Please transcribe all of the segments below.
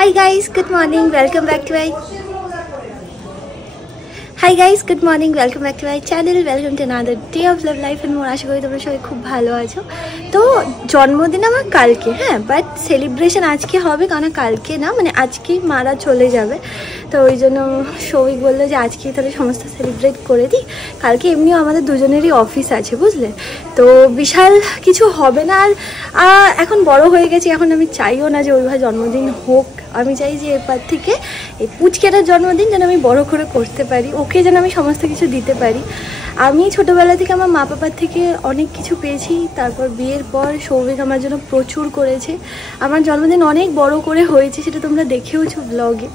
Hi guys, good morning. Welcome back to my channel. Welcome to another day of love life and more. আশা করি তোমরা সবাই খুব ভালো আছো। তো জন্মদিন আমার কালকে, হ্যাঁ, বাট সেলিব্রেশন আজকে হবে, কারণ কালকে না, মানে আজকেই মারা চলে যাবে। তো ওই জন্য সৌভিক বললো যে আজকেই তাহলে সমস্ত সেলিব্রেট করে দিই। কালকে এমনিও আমাদের দুজনেরই অফিস আছে, বুঝলে, তো বিশাল কিছু হবে না। আর এখন বড় হয়ে গেছি, এখন আমি চাইও না যে ওইভাবে জন্মদিন হোক। আমি চাই যে এরপর থেকে এই পুচকেটার জন্মদিন যেন আমি বড় করে করতে পারি, ওকে যেন আমি সমস্ত কিছু দিতে পারি। আমি ছোটোবেলা থেকে আমার মা বাবার থেকে অনেক কিছু পেয়েছি। তারপর বিয়ের পর সৌভিক আমার জন্য প্রচুর করেছে। আমার জন্মদিন অনেক বড় করে হয়েছে, সেটা তোমরা দেখেওছো ব্লগে।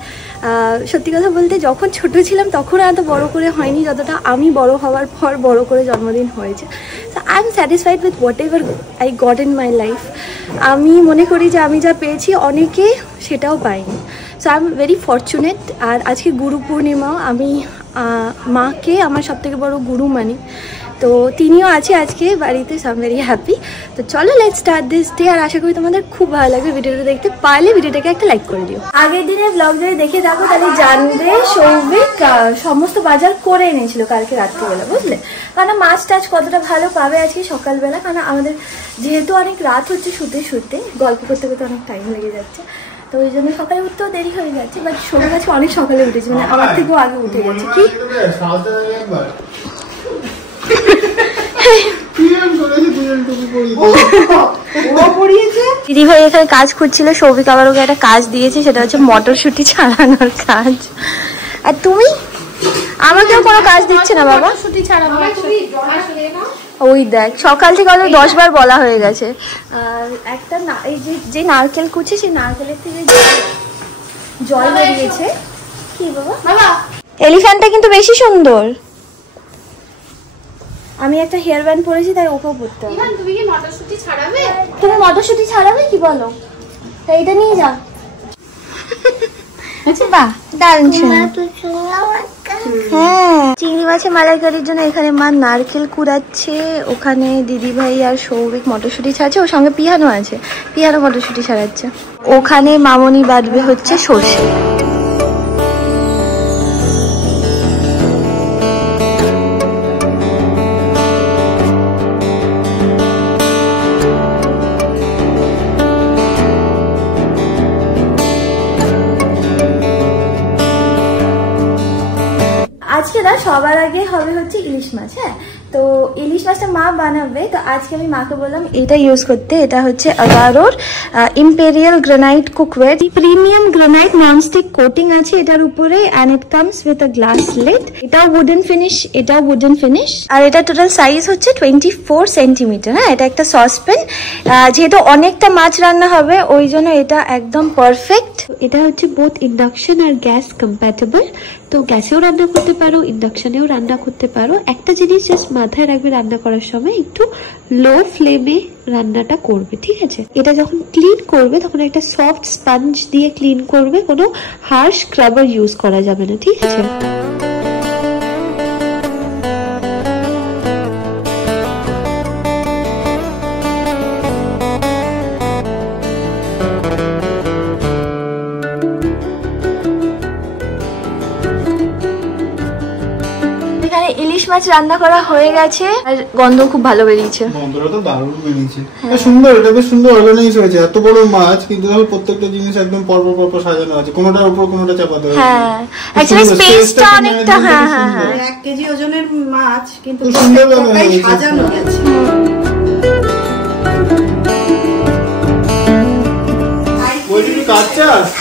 সত্যি কথা বলতে যখন ছোট ছিলাম তখন এত বড় করে হয়নি, যতটা আমি বড় হওয়ার পর বড় করে জন্মদিন হয়েছে। So I am satisfied with what ever I got in my life. আমি মনে করি যে আমি যা পেয়েছি অনেকে সেটাও পাইনি। So I am very fortunate. আর আজকে গুরু পূর্ণিমাও, আমি মাকে আমার সবথেকে বড় গুরু মানি, তো তিনিও আছে আজকে বাড়িতে। So I am very happy. তো চলো লেটস স্টার্ট দিস ডে। আর আশা করি তোমাদের খুব ভালো লাগবে ভিডিওটা দেখতে। পারলে ভিডিওটাকে একটা লাইক করে দিও। আগের দিনের ব্লগ যদি দেখে থাকো তাহলে জানবে সৌভিক সমস্ত বাজার করে এনেছিল কালকে রাত্রিবেলা, বুঝলে, কারণ মাছ টাছ কতটা ভালো পাবে আজকে সকালবেলা। কারণ আমাদের যেহেতু অনেক রাত হচ্ছে, শুতে শুতে গল্প করতে করতে অনেক টাইম লেগে যাচ্ছে, তো ওই জন্য সকালে উঠতেও দেরি হয়ে যাচ্ছে। বাট সৌভিক আজকে অনেক সকালে উঠেছে, মানে আমার থেকেও আগে উঠে গেছে। কি দিদি ভাই এখানে কাজ করছিল, সৌভিক আবার ওকে একটা কাজ দিয়েছে, সেটা হচ্ছে মটরশুঁটি ছাড়ানোর কাজ। আর তুমি? আমাকেও কোনো কাজ দিচ্ছে না বাবা। ওই দেখ, সকাল থেকে অনেক 10 বার বলা হয়ে গেছে। আর একটা এই যে নারকেল কুচি, সেই নারকেলের থেকে জল বেরিয়েছে। কি বাবা? এলিফ্যান্টটা কিন্তু বেশি সুন্দর। আমি একটা হেয়ার ব্যান্ড পরেছি, তাই ওকেও পরতে হবে। তুমি কি মটরশুঁটি ছাড়াবে? তুমি মটরশুঁটি ছাড়াবে কি বলো? এইটা নিয়ে যা। আচ্ছা বাহ, দারুণ সুন্দর। হ্যাঁ, চিংড়ি মাছের মালাইকারির জন্য এখানে মা নারকেল কুড়াচ্ছে, ওখানে দিদি ভাই আর সৌভিক মটরশুঁটি ছাড়ছে, ওর সঙ্গে পিয়ানো আছে, পিয়ানো মটরশুঁটি ছাড়াচ্ছে। ওখানে মামনি বাটবে হচ্ছে সর্ষে। আজকে না সবার আগে হবে হচ্ছে ইলিশ মাছ। হ্যাঁ, তো ইলিশ মাছটা মা বানাবে। তো আজকে আমি মাকে বললাম এটা ইউজ করতে। এটা হচ্ছে আগারোর imperial granite cookware, premium granite nonstick coating আছে এটার উপরে, and it comes with a glass lid. এটাও উডেন ফিনিশ, এটাও উডেন ফিনিশ। আর এটা টোটাল সাইজ হচ্ছে 24 সেন্টিমিটার। হ্যাঁ, এটা একটা সসপ্যান, যেহেতু অনেকটা মাছ রান্না হবে ওই জন্য এটা একদম পারফেক্ট। এটা হচ্ছে বোথ ইন্ডাকশন আর গ্যাস কম্প্যাটেবল, তো গ্যাসেও রান্না করতে পারো, ইন্ডাকশনেও রান্না করতে পারো। একটা জিনিস জাস্ট মাথায় রাখবে, রান্না করার সময় একটু লো ফ্লেমে রান্নাটা করবে, ঠিক আছে? এটা যখন ক্লিন করবে তখন একটা সফট স্পঞ্জ দিয়ে ক্লিন করবে, কোনো হার্শ স্ক্রাবার ইউজ করা যাবে না, ঠিক আছে? ইলিশ মাছ রান্না করা হয়ে গেছে, আর গন্ধ খুব ভালো বেরিয়েছে। গন্ধটা তো দারুণ বেরিয়েছে, সুন্দর, এটা বেশ সুন্দর অর্গানাইজ হয়েছে। এত বড় মাছ কিন্তু দেখো প্রত্যেকটা জিনিস একদম পরপর সাজানো আছে, কোনোটার উপর কোনোটা চাপা দেওয়া। হ্যাঁ, অ্যাকচুয়ালি স্পেসটা অনেকটা। হ্যাঁ হ্যাঁ হ্যাঁ, 1 কেজি ওজনের মাছ কিন্তু সুন্দরভাবে সাজানো আছে।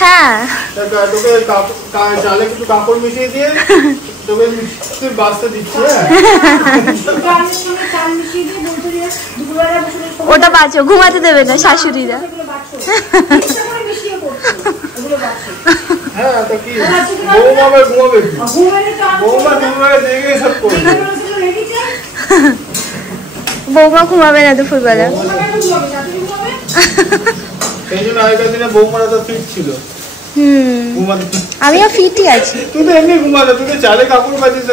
হ্যাঁ, চালে কিছু কাপড় মিশিয়ে দিয়ে ওটা বাঁচো, ঘুমাতে দেবে না শাশুড়িরা। বৌমা ঘুমাবে না দুপুরবেলা। আমিও ফিটই আছি। তুই তো এমনি ঘুমালো, তুই তো চালে কাপড় বাঁচিস,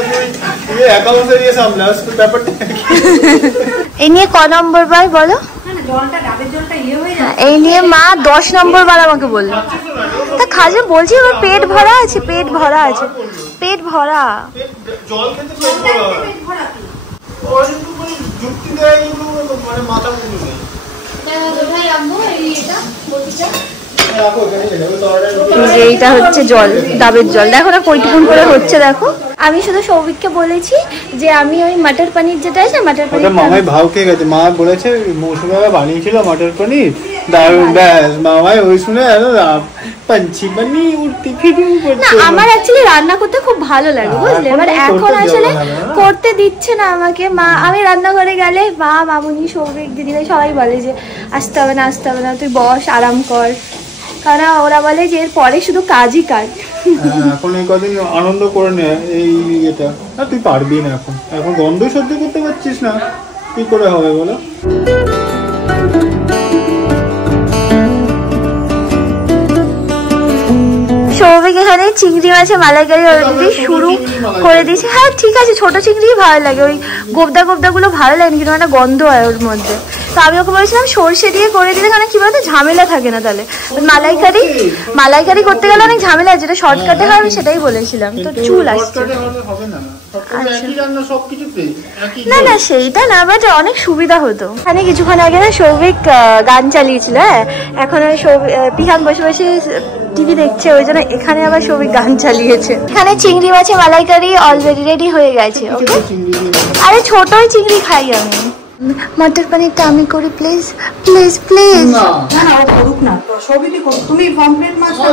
তুই অ্যাকাউন্টে দিয়ে সামলাস, ব্যাপারটা এই নিয়ে ক নম্বর বার বলো? এই নিয়ে মা 10 নম্বর বার আমাকে বললো। তা খাজা বলছি আমার পেট ভরা আছে, পেট ভরা আছে, পেট ভরা। জল খেতে পেট ভরা ওই মানে যুক্তি দেয় কিন্তু মানে মাথা মুন্ডু নেই। কোথায় রাখবো এটা বটিটা? এইটা হচ্ছে জল, ডাবের জল। দেখো না কইটুকুন করে হচ্ছে, দেখো। আমি শুধু সৌভিককে বলেছি যে আমি ওই মটর পনির যেটা আছে মটর পনির, মামাই ভাও খেয়ে গেছে। মা বলেছে মৌসুমি বানিয়েছিল মটর পনির, দারুণ। ব্যাস মামাই ওই শুনে পাঞ্চি বানি উঠতে ফিরে না আমার অ্যাকচুয়ালি রান্না করতে খুব ভালো লাগে বুঝলে, এবার এখন আসলে করতে দিচ্ছে না আমাকে মা। আমি রান্নাঘরে গেলে মা, মামুনি, সৌভিক, দিদিভাই সবাই বলে যে আসতে হবে না, আসতে হবে না, তুই বস আরাম কর, কারণ ওরা বলে যে এর পরে শুধু কাজই কাজ। এখন এই কদিন আনন্দ করে নে এই এটা, না তুই পারবি না, এখন এখন গন্ধ সহ্য করতে পারছিস না, কি করে হবে বলো। সৌভিক এখানে চিংড়ি মাছের মালাইকারি অলরেডি শুরু করে দিয়েছে। হ্যাঁ ঠিক আছে, ছোট চিংড়ি ভালো লাগে, ওই গোবদা গোবদা গুলো ভালো লাগে, কিন্তু একটা গন্ধ হয় ওর মধ্যে। তো আমি ওকে বলেছিলাম সর্ষে দিয়ে করে দিলে, কারণ কি বলতো ঝামেলা থাকে না। তাহলে মালাইকারি করতে গেলে অনেক ঝামেলা আছে, যেটা শর্টকাটে হয় আমি সেটাই বলেছিলাম। তো চুল আসছে না না সেইটা না, বাট অনেক সুবিধা হতো। এখানে কিছুক্ষণ আগে না সৌভিক গান চালিয়েছিল, হ্যাঁ এখন পিহান বসে বসে টিভি দেখছে, ওই জন্য এখানে আবার সৌভিক গান চালিয়েছে। এখানে চিংড়ি মাছের মালাইকারি অলরেডি রেডি হয়ে গেছে। ওকে, আরে ছোটই চিংড়ি খাই আমি। মটর পনিরটা আমি করি প্লিজ প্লিজ প্লিজ। না না ও করুক না, সবই করুক, তুমি পমফ্রেট মাছটা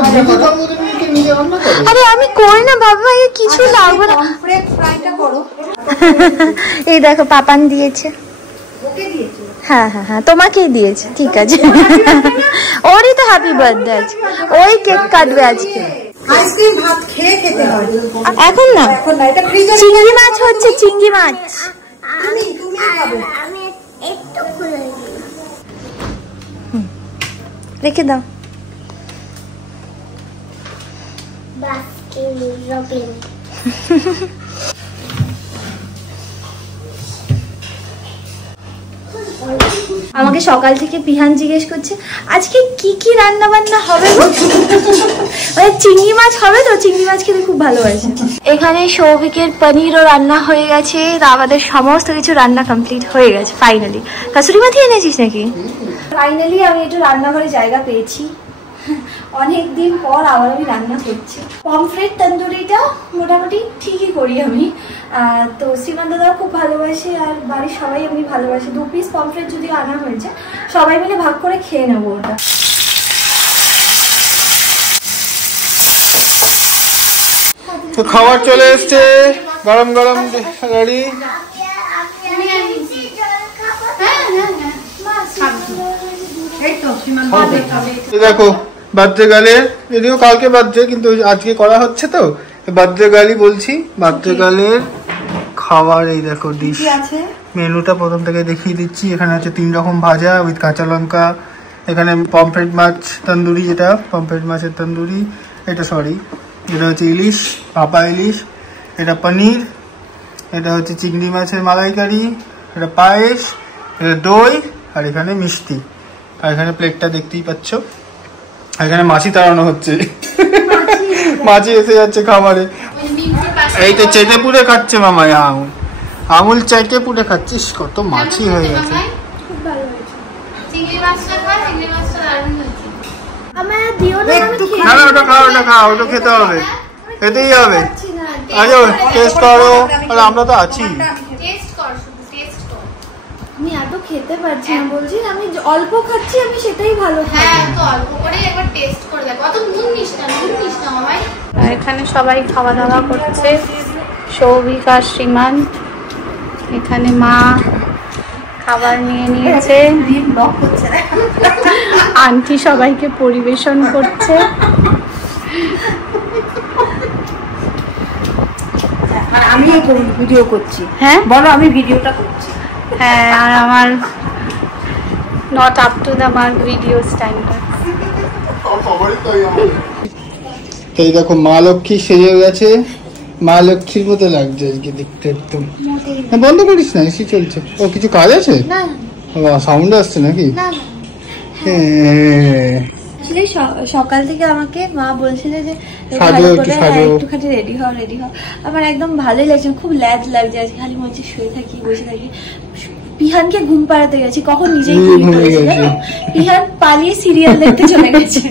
আরে আমি করি না বাবা, এর কিছু লাগবে না, পমফ্রেট ফ্রাইটা করো। এই দেখো পাপান দিয়েছে। ওকে দিয়েছো? হ্যাঁ হ্যাঁ হ্যাঁ তোমাকেই দিয়েছে, ঠিক আছে। ওরই তো হ্যাপি বার্থডে আছে, ওই কেক কাটবে আজকে। আইসক্রিম ভাত খেয়ে খেতে হয় এখন না, এখন না, এটা ফ্রিজে চিংড়ি মাছ হচ্ছে, চিংড়ি মাছ। তুমি খাবে। রেখে দাও। আমাকে সকাল থেকে পিহান জিজ্ঞেস করছে আজকে কি কি রান্না বান্না হবে গো। মানে চিংড়ি মাছ হবে তো, চিংড়ি মাছ খেতে খুব ভালোবাসে। এখানে সৌভিকের পনিরও রান্না হয়ে গেছে, আমাদের সমস্ত কিছু রান্না কমপ্লিট হয়ে গেছে ফাইনালি। কাসুরি মেথি এনেছিস নাকি? ফাইনালি আমি একটু রান্নাঘরে জায়গা পেয়েছি, অনেকদিন পর আবার আমি রান্না করছি। পমফ্রেট তন্দুরিটা মোটামুটি ঠিকই করি আমি, তো শ্রীমান দাদাও খুব ভালোবাসে আর বাড়ির সবাই এমনি ভালোবাসে। 2 পিস পমফ্রেট যদি আনা হয়েছে সবাই মিলে ভাগ করে খেয়ে নেবো ওটা। তো খাবার চলে এসছে, গরম গরম রেডি। দেখো বার্থডে গালে, যদিও কালকে বার্থডে কিন্তু আজকে করা হচ্ছে, তো বার্থডে গালি বলছি, বার্থডে গালের খাবার। এই দেখো ডিশ, মেনুটা প্রথম থেকে দেখিয়ে দিচ্ছি। এখানে আছে 3 রকম ভাজা উইথ কাঁচা লঙ্কা, এখানে পমফ্রেট মাছ তন্দুরি, যেটা পমফ্রেট মাছের তন্দুরি, এটা সরি এটা হচ্ছে ইলিশ, পাপা ইলিশ, এটা পনির, এটা হচ্ছে চিংড়ি মাছের মালাইকারি, এটা পায়েস, এটা দই, আর এখানে মিষ্টি। আর এখানে প্লেটটা দেখতেই পাচ্ছ, এখানে মাছি তাড়ানো হচ্ছে, মাছি এসে যাচ্ছে খাবারে। এই তো চেটে পুড়ে খাচ্ছে মামাই, আঙুল চেটে পুড়ে খাচ্ছিস, কত মাছি হয়ে গেছে। ওটা খাও, ওটা খাও, ওটা খেতে হবে, খেতেই হবে। আচ্ছা টেস্ট করো, আর আমরা তো আছি। আমি এত খেতে পারছি না, বলছি আমি অল্প খাচ্ছি, আমি সেটাই ভালো খাই। হ্যাঁ তো অল্প করে একবার টেস্ট করে দেখো, অত নুন নিস না, নুন নিস না মামাই। এখানে সবাই খাওয়া দাওয়া করছে, সৌভিক আর শ্রীমান। এখানে মা খাবার নিয়ে নিয়েছে, আন্টি সবাইকে পরিবেশন করছে। আমি ভিডিও করছি। হ্যাঁ বলো, আমি ভিডিওটা করছি। হ্যাঁ, আর আমার not up to the mark video standard. এই দেখো মা লক্ষ্মী সেজে গেছে, মা লক্ষ্মীর মতো লাগছে আজকে দেখতে একদম। বন্ধ করিস না, এসি চলছে। ও কিছু কাজ আছে? না সাউন্ড আসছে নাকি? না অ্যাকচুয়ালি সকাল থেকে আমাকে মা বলছিল যে একটুখানি রেডি হও। আমার একদম ভালোই লাগছে, খুব ল্যাদ লাগছে আজকে, খালি মনে হচ্ছে শুয়ে থাকি বসে থাকি। পিহানকে ঘুম পাড়াতে গেছি, কখন নিজেই ঘুম পড়েছি। পিহান পালিয়ে সিরিয়াল দেখতে চলে গেছে।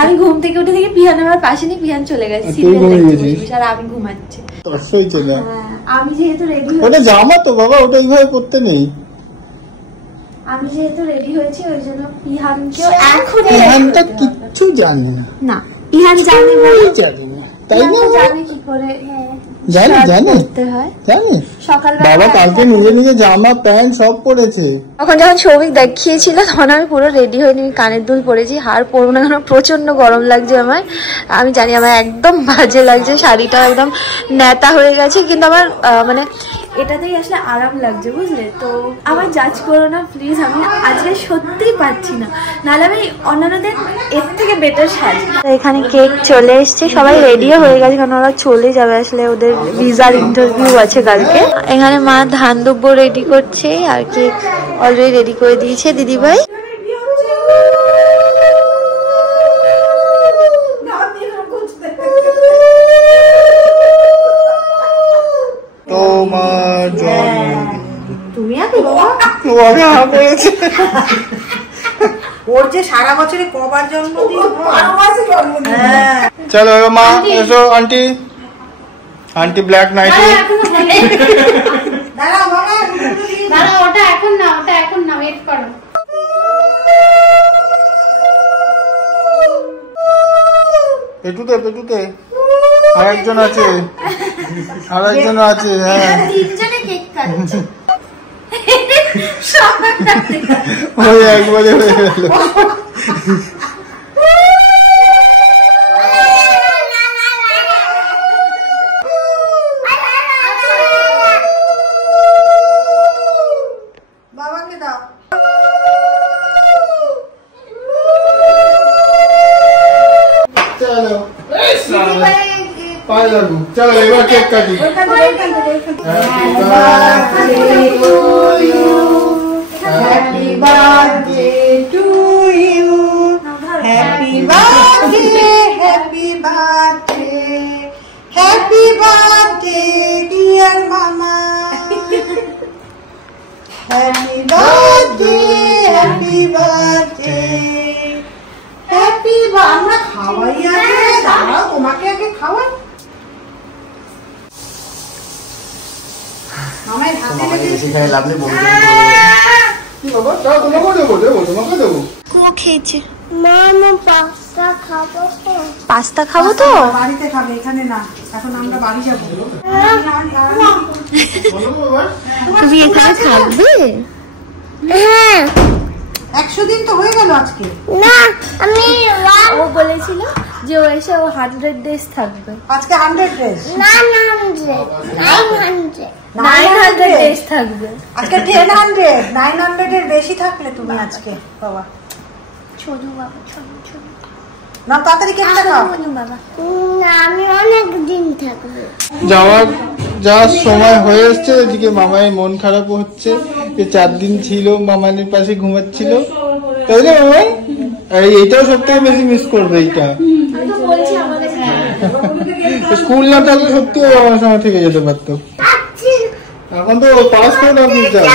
আমি ঘুম থেকে উঠে দেখি পিহান আমার পাশে নেই, পিহান চলে গেছে সিরিয়াল দেখতে, আর আমি ঘুমাচ্ছি। আমি যেহেতু রেডি ওটা জামা তো বাবা, ওটা এইভাবে করতে নেই। আমি যেহেতু রেডি হয়েছি ওই জন্য পিহানকেও এখন পিহানটা কিচ্ছু জানে না। পিহান জানে তাই না? জানে কি করে জানে সকালবেলা বাবা কালকে নিজে জামা প্যান্ট সব পরেছে। তখন যখন সৌভিক দেখিয়েছিল তখন আমি পুরো রেডি হয়ে নিয়ে কানের দুল পরেছি, হার পরবো না, কারণ প্রচন্ড গরম লাগছে আমার। আমি জানি আমার একদম বাজে লাগছে, শাড়িটা একদম নেতা হয়ে গেছে, কিন্তু আমার মানে এটাতেই আসলে আরাম লাগছে, বুঝলে? তো আমার জাজ করো না প্লিজ, আমি আজকে সত্যিই পাচ্ছি না, নাহলে আমি অন্যান্যদের এর থেকে বেটার সাজ। এখানে কেক চলে এসছে, সবাই রেডিও হয়ে গেছে, কারণ ওরা চলে যাবে, আসলে ওদের ভিসার ইন্টারভিউ আছে কালকে। এখানে মা ধান দুব্য রেডি করছে, আর কেক অলরেডি রেডি করে দিয়েছে দিদিভাই। তোমার তুমি ওর যে সারা বছরে কবার জন্মদিন। চলো মা এসো, আন্টি ব্ল্যাক নাইটি। ওটা এখন না ওয়েট করো। পেটুতে আরেকজন আছে। হ্যাঁ, তিনজনে কেক কাটছে। ওই একবারে হয়ে গেল। বাবাকে দাও। চলো পায়ে লাগু, চলো এবার কেক কাটি। Happy birthday to you. Happy birthday, happy birthday. Happy birthday, dear mama. Happy birthday, happy birthday. Happy birthday. আমরা খাওয়াই আগে, দাঁড়াও তোমাকে আগে খাওয়াই। মামাই হাতে লেগে খাই লাভ নেই, বলতে কি বাবা, তাও তোমাকে দেবো। ও খেয়েছে মামা, পাস্তা খাবো তো। বাড়িতে খাবে, এখানে না, এখন আমরা বাড়ি যাবো। তুমি এখানে থাকবে? হ্যাঁ, 100 দিন তো হয়ে গেল আজকে। না আমি ও বলেছিল যে ও এসে ও 100 ডেজ থাকবে। আজকে 100 ডেজ না 900 ডেজ থাকবে আজকে। 1000 900 এর বেশি থাকলে তুমি আজকে বাবা। ছোট বাবা, ছোট না, তাড়াতাড়ি কেকটা খাও বাবা। না আমি অনেক দিন থাকবো। যাওয়ার যা সময় হয়ে এসছে, এদিকে মামায়ের মন খারাপ হচ্ছে যে 4 দিন ছিল মামানের পাশে ঘুমাচ্ছিল, তাই না মামাই? এইটাও সব থেকে বেশি মিস করবে এইটা। স্কুল না থাকলে সত্যি আমার সময় থেকে যেতে পারতো। এখন তো পাসপোর্ট অফিস যাবে।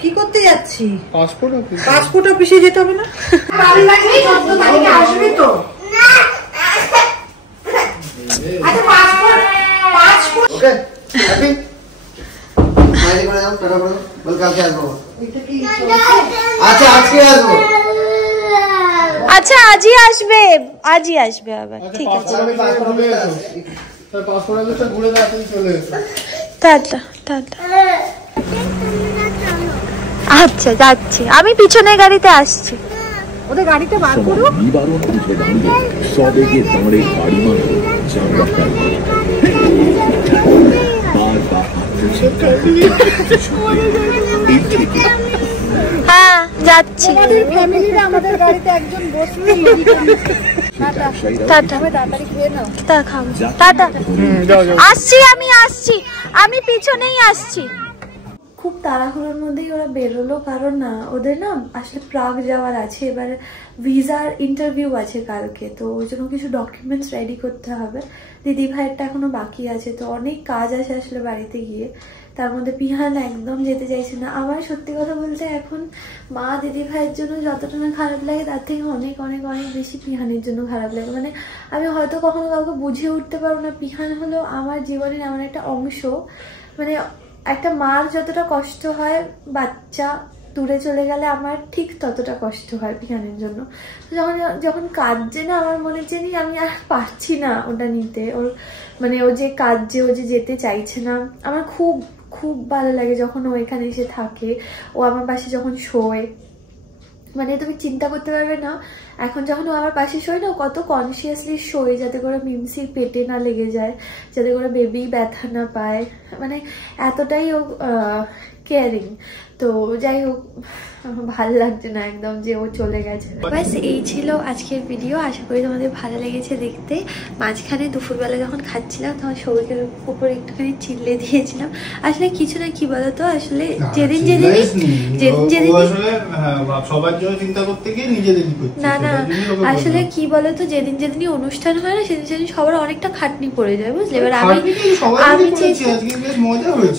কি করতে যাচ্ছি? পাসপোর্ট অফিসে যেতে হবে না? আসবি তো? আচ্ছা আজই আসবে আবার। ঠিক আছে, টাটা টাটা। আচ্ছা যাচ্ছি, আমি পিছনের গাড়িতে আসছি। ওদের গাড়িতে বার করো। হ্যাঁ যাচ্ছি। ফ্যামিলিতে আমাদের গাড়িতে একজন বসবে। টাটা, আসছি, আমি পিছনেই আসছি। খুব তাড়াহুড়োর মধ্যেই ওরা বেরোলো, কারণ ওদের না আসলে প্রাগ যাওয়ার আছে, এবার ভিসার ইন্টারভিউ আছে কালকে, তো ওই জন্য কিছু ডকুমেন্টস রেডি করতে হবে। দিদি ভাইয়েরটা এখনো বাকি আছে, তো অনেক কাজ আছে আসলে বাড়িতে গিয়ে। তার মধ্যে পিহান একদম যেতে চাইছে না। আমার সত্যি কথা বলতে এখন মা দিদি ভাইয়ের জন্য যতটা না খারাপ লাগে, তার থেকে অনেক অনেক অনেক বেশি পিহানের জন্য খারাপ লাগে। মানে আমি হয়তো কখনো কাউকে বুঝিয়ে উঠতে পারবো না, পিহান হলো আমার জীবনের এমন একটা অংশ। মানে একটা মার যতটা কষ্ট হয় বাচ্চা দূরে চলে গেলে, আমার ঠিক ততটা কষ্ট হয় পিহানের জন্য। তো যখন কাঁদছে না, আমার মনে হচ্ছে আমি আর পারছি না ওটা নিতে। ওর মানে ও যে কাঁদছে, ও যে যেতে চাইছে না, আমার খুব খুব ভালো লাগে যখন ও এখানে এসে থাকে, ও আমার পাশে যখন শোয়। মানে তুমি চিন্তা করতে পারবে না, এখন যখন ও আমার পাশে শোয় না, কত কনসিয়াসলি শোয় যাতে করে মিমসির পেটে না লেগে যায়, যাতে করে বেবি ব্যথা না পায়। মানে এতটাই ও কেয়ারিং। তো যাই হোক, ভালো লাগছে না একদম যে ও চলে গেছে। ব্যাস এই ছিল আজকের ভিডিও, আশা করি তোমাদের ভালো লেগেছে দেখতে। মাঝখানে দুপুরবেলা যখন খাচ্ছিলাম তখন সৌভিকের উপর একটুখানি চিল্লে দিয়েছিলাম। আসলে কিছু না, কি বলতো, আসলে যেদিন সবার জন্য চিন্তা করতে গিয়ে নিজেদেরই করছি। না আসলে কি বলতো, যেদিন যেদিনই অনুষ্ঠান হয় না, সেদিন সবার অনেকটা খাটনি পড়ে যায়, বুঝলে। এবার আমি চেয়েছি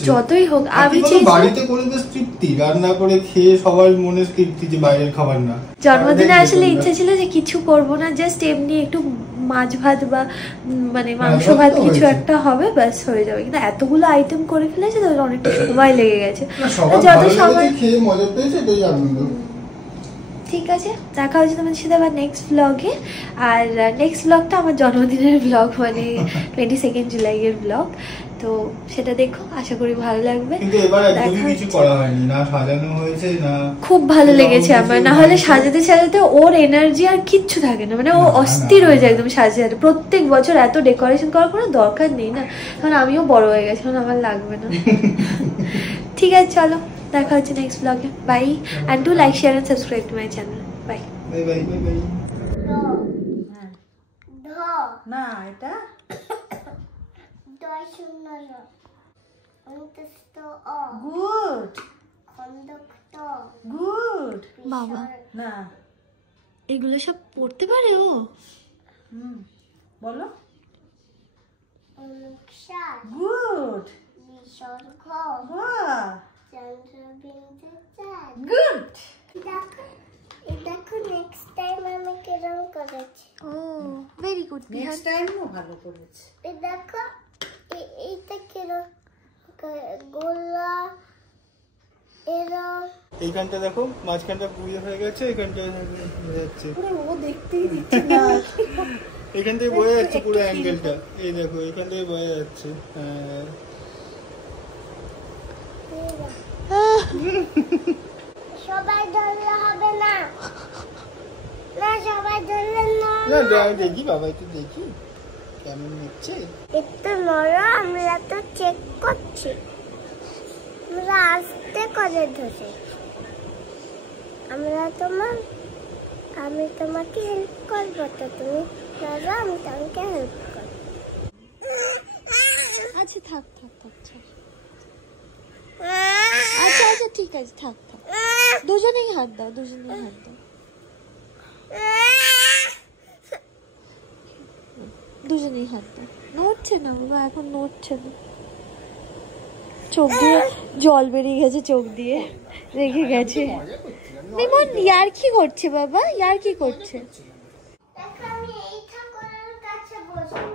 যতই হোক, আমি চেয়েছি বাড়িতে পরিবেশ তৃপ্তি, রান্না করে খেয়ে সবার মনে তৃপ্তি, যে বাইরের খাবার না। জন্মদিনে আসলে ইচ্ছা ছিল যে কিছু করব না, জাস্ট এমনি একটু মাছ ভাত বা মানে মাংস ভাত কিছু একটা হবে, ব্যাস হয়ে যাবে। কিন্তু এতগুলো আইটেম করে ফেলেছে, তাদের অনেকটা সময় লেগে গেছে। যত সময় খেয়ে মজা পেয়েছে, এটাই আনন্দ। ঠিক আছে, দেখা হচ্ছে তোমাদের সাথে আবার নেক্সট ব্লগে। আর নেক্সট ব্লগটা আমার জন্মদিনের ব্লগ, মানে 22 জুলাইয়ের ব্লগ। তো সেটা দেখো, আশা করি ভালো লাগবে। কিন্তু এবার একদমই কিছু করা হয়নি, না সাজানো হয়েছে না। খুব ভালো লেগেছে আমার, না হলে সাজাতে সাজাতে ওর এনার্জি আর কিচ্ছু থাকে না, মানে ও অস্থির হয়ে যায় একদম সাজাতে। প্রত্যেক বছর এত ডেকোরেশন করার কোনো দরকার নেই না, কারণ আমিও বড় হয়ে গেছি, এখন আমার লাগবে না। ঠিক আছে, চলো দেখা হচ্ছে next blog. Bye, and do like, share and subscribe to my channel. Bye bye bye bye bye. না এটা গুড গুড বাবা, না এগুলো সব পড়তে পারে ও? বলো গুড গুড। দেখো নেক্সট টাইম আমি কিরম করেছি। ও ভেরি গুড। নেক্সট টাইমও ভালো করেছে। দেখো এইটা কিরম গোলা এরম। এইখানটা দেখো, মাঝখানটা পুড়িয়ে হয়ে গেছে, এখানটা হয়ে যাচ্ছে। ও দেখতেই দিচ্ছে না। এখান থেকে বয়ে যাচ্ছে পুরো অ্যাঙ্গেলটা, এই দেখো এখান থেকে বয়ে যাচ্ছে। সবাই ধরলে হবে না, না সবাই ধরলে না। দেখি বাবা, একটু দেখি কেমন নিচ্ছে। একটু নড়ো, আমরা তো চেক করছি, আমরা আস্তে করে ধরে। আমি তোমাকে হেল্প করবো, তো তুমি ধরো, আমি তোমাকে হেল্প করবো। আচ্ছা থাক থাক থাক, আচ্ছা আচ্ছা ঠিক আছে, থাক থাক, দুজনেই হাত দাও, দুজনেই হাত দাও, দুজনেই হাত দাও। নড়ছে না বাবা, এখন নড়ছে না, চোখ দিয়ে জল বেরিয়ে গেছে, চোখ দিয়ে রেখে গেছে। মিমন ইয়ার কি করছে বাবা, ইয়ার কি করছে? দেখো আমি এই ঠাকুরের কাছে বসবো।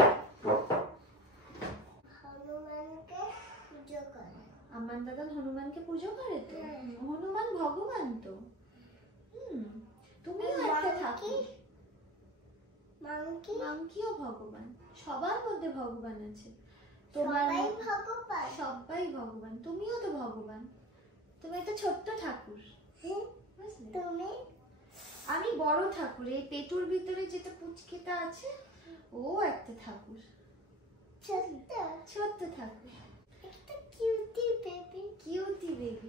হনুমানকে পুজো করে। আমার দাদা হনুমানকে পুজো করে তো, হনুমান ভগবান তো। তুমিও একটা ঠাকুর। মাংকিও ভগবান, সবার মধ্যে ভগবান আছে। সবাই ভগবান, সবাই ভগবান, তুমিও তো ভগবান। তুমি একটা ছোট্ট ঠাকুর, তুমি। আমি বড় ঠাকুর। এই পেটুর ভিতরে যেটা পুচকেটা আছে, ও একটা ঠাকুর, ছোট্ট ছোট্ট ঠাকুর, একটা কিউটি বেবি। Cutie baby.